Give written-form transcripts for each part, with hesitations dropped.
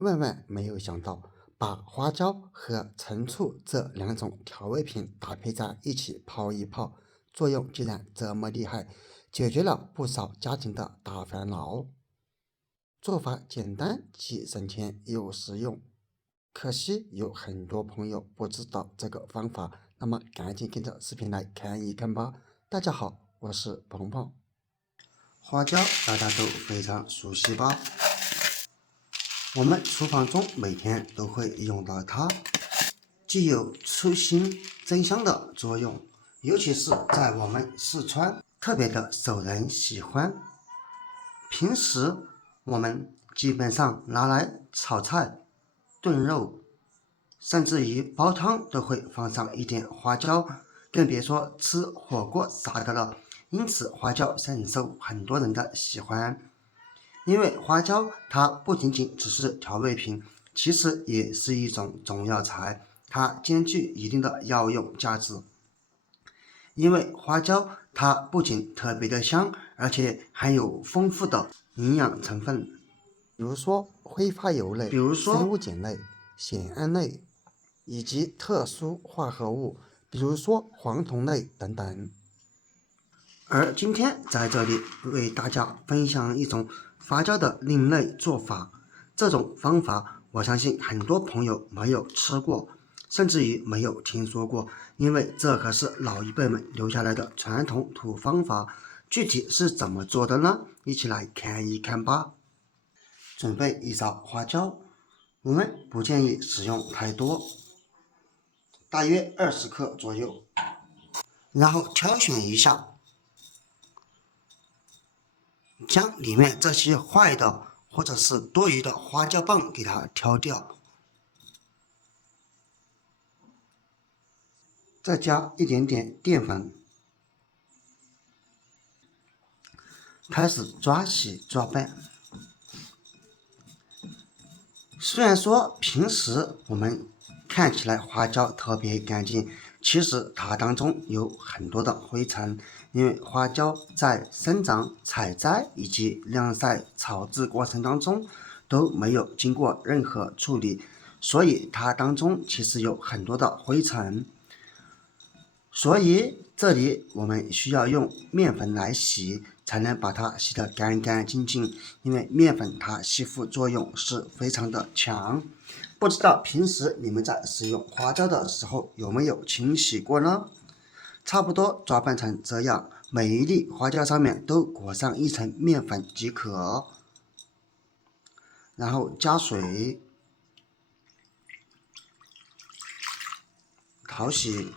万万没有想到，把花椒和陈醋这两种调味品搭配在一起泡一泡，作用竟然这么厉害，解决了不少家庭的大烦恼。做法简单既省钱又实用，可惜有很多朋友不知道这个方法，那么赶紧跟着视频来看一看吧。大家好，我是鹏鹏。花椒大家都非常熟悉吧？我们厨房中每天都会用到它，既有出腥增香的作用，尤其是在我们四川特别的受人喜欢。平时我们基本上拿来炒菜、炖肉，甚至于煲汤都会放上一点花椒，更别说吃火锅啥的了。因此花椒深受很多人的喜欢。因为花椒它不仅仅只是调味品，其实也是一种中药材，它兼具一定的药用价值。因为花椒它不仅特别的香，而且含有丰富的营养成分，比如说挥发油类、生物碱类、酰胺类，以及特殊化合物，比如说黄酮类等等。而今天在这里为大家分享一种发酵的另类做法，这种方法我相信很多朋友没有吃过，甚至于没有听说过，因为这可是老一辈们留下来的传统土方法。具体是怎么做的呢？一起来看一看吧。准备一勺花椒，我们不建议使用太多，大约20克左右，然后挑选一下，将里面这些坏的或者是多余的花椒棒给它挑掉，再加一点点淀粉，开始抓洗抓拌。虽然说平时我们看起来花椒特别干净，其实它当中有很多的灰尘，因为花椒在生长、采摘以及晾晒、炒制过程当中都没有经过任何处理，所以它当中其实有很多的灰尘。所以这里我们需要用面粉来洗，才能把它洗得干干净净。因为面粉它吸附作用是非常的强。不知道平时你们在使用花椒的时候有没有清洗过呢？差不多抓拌成这样，每一粒花椒上面都裹上一层面粉即可。然后加水淘洗。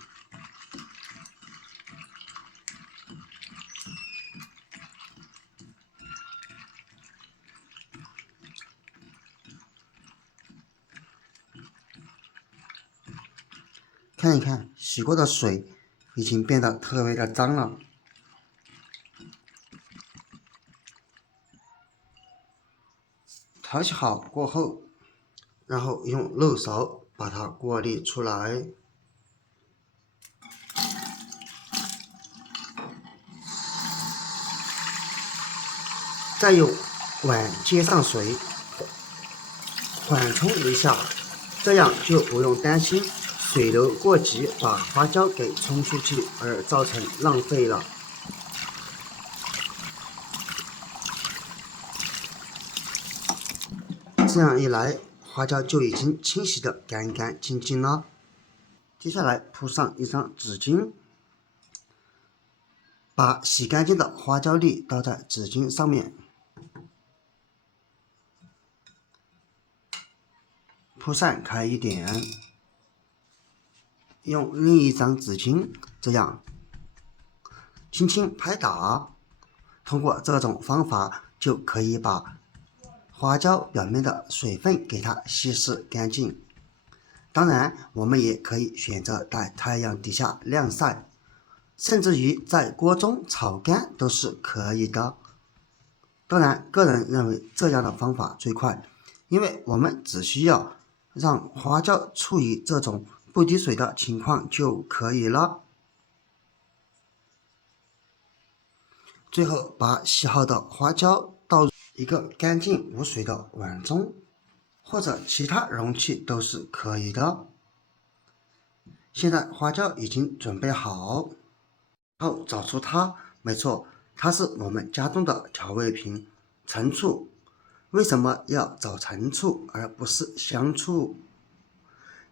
看一看洗过的水已经变得特别的脏了。淘洗好过后，然后用漏勺把它过滤出来，再用碗接上水，缓冲一下，这样就不用担心水流过急把花椒给冲出去而造成浪费了。这样一来，花椒就已经清洗得干干净净了。接下来铺上一张纸巾，把洗干净的花椒粒倒在纸巾上面，铺散开一点，用另一张纸巾这样轻轻拍打。通过这种方法就可以把花椒表面的水分给它稀释干净。当然我们也可以选择在太阳底下晾晒，甚至于在锅中炒干都是可以的。当然个人认为这样的方法最快，因为我们只需要让花椒处于这种不滴水的情况就可以了。最后把洗好的花椒倒入一个干净无水的碗中，或者其他容器都是可以的。现在花椒已经准备好，然后找出它，没错，它是我们家中的调味品陈醋。为什么要找陈醋而不是香醋？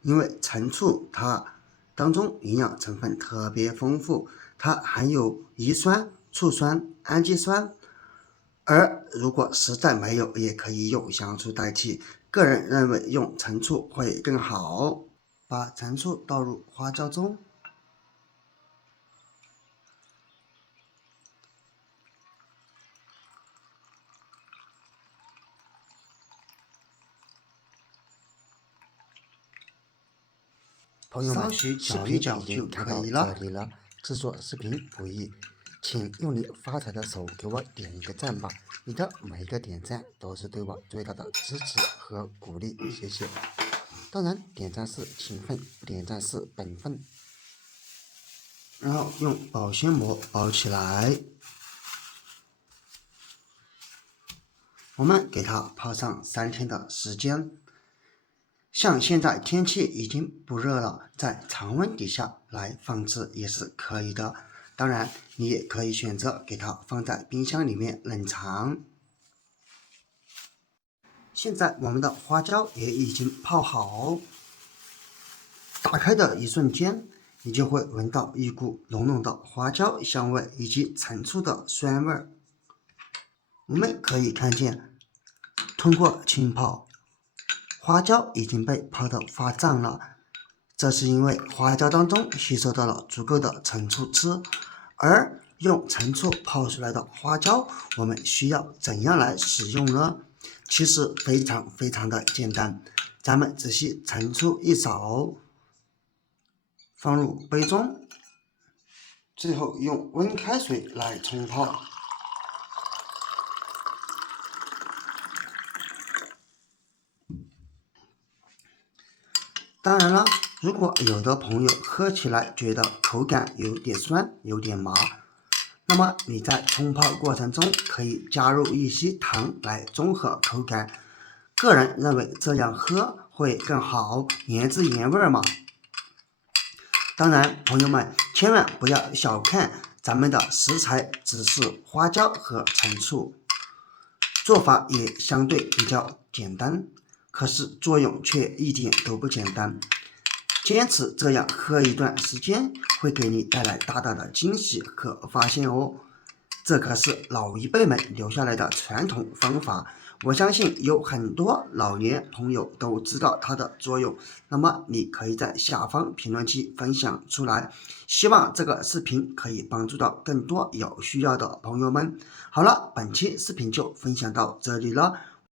因为陈醋它当中营养成分特别丰富，它含有乙酸、醋酸、氨基酸，而如果实在没有，也可以用香醋代替。个人认为用陈醋会更好。把陈醋倒入花椒中，朋友们，视频已经看到这里了。制作视频不易，请用你发财的手给我点一个赞吧！你的每一个点赞都是对我最大的支持和鼓励，谢谢。当然，点赞是情分，不点赞是本分。然后用保鲜膜包起来，我们给它泡上3天的时间。像现在天气已经不热了，在常温底下来放置也是可以的。当然，你也可以选择给它放在冰箱里面冷藏。现在我们的花椒也已经泡好，打开的一瞬间，你就会闻到一股浓浓的花椒香味以及陈醋的酸味。我们可以看见，通过浸泡，花椒已经被泡得发胀了，这是因为花椒当中吸收到了足够的陈醋汁。而用陈醋泡出来的花椒，我们需要怎样来使用呢？其实非常的简单，咱们只需陈醋一勺，放入杯中，最后用温开水来冲泡。当然了，如果有的朋友喝起来觉得口感有点酸、有点麻，那么你在冲泡过程中可以加入一些糖来中和口感。个人认为这样喝会更好，原汁原味嘛。当然，朋友们千万不要小看咱们的食材，只是花椒和陈醋，做法也相对比较简单。可是作用却一点都不简单，坚持这样喝一段时间，会给你带来大大的惊喜和发现哦。这可是老一辈们留下来的传统方法，我相信有很多老年朋友都知道它的作用。那么你可以在下方评论区分享出来，希望这个视频可以帮助到更多有需要的朋友们。好了，本期视频就分享到这里了。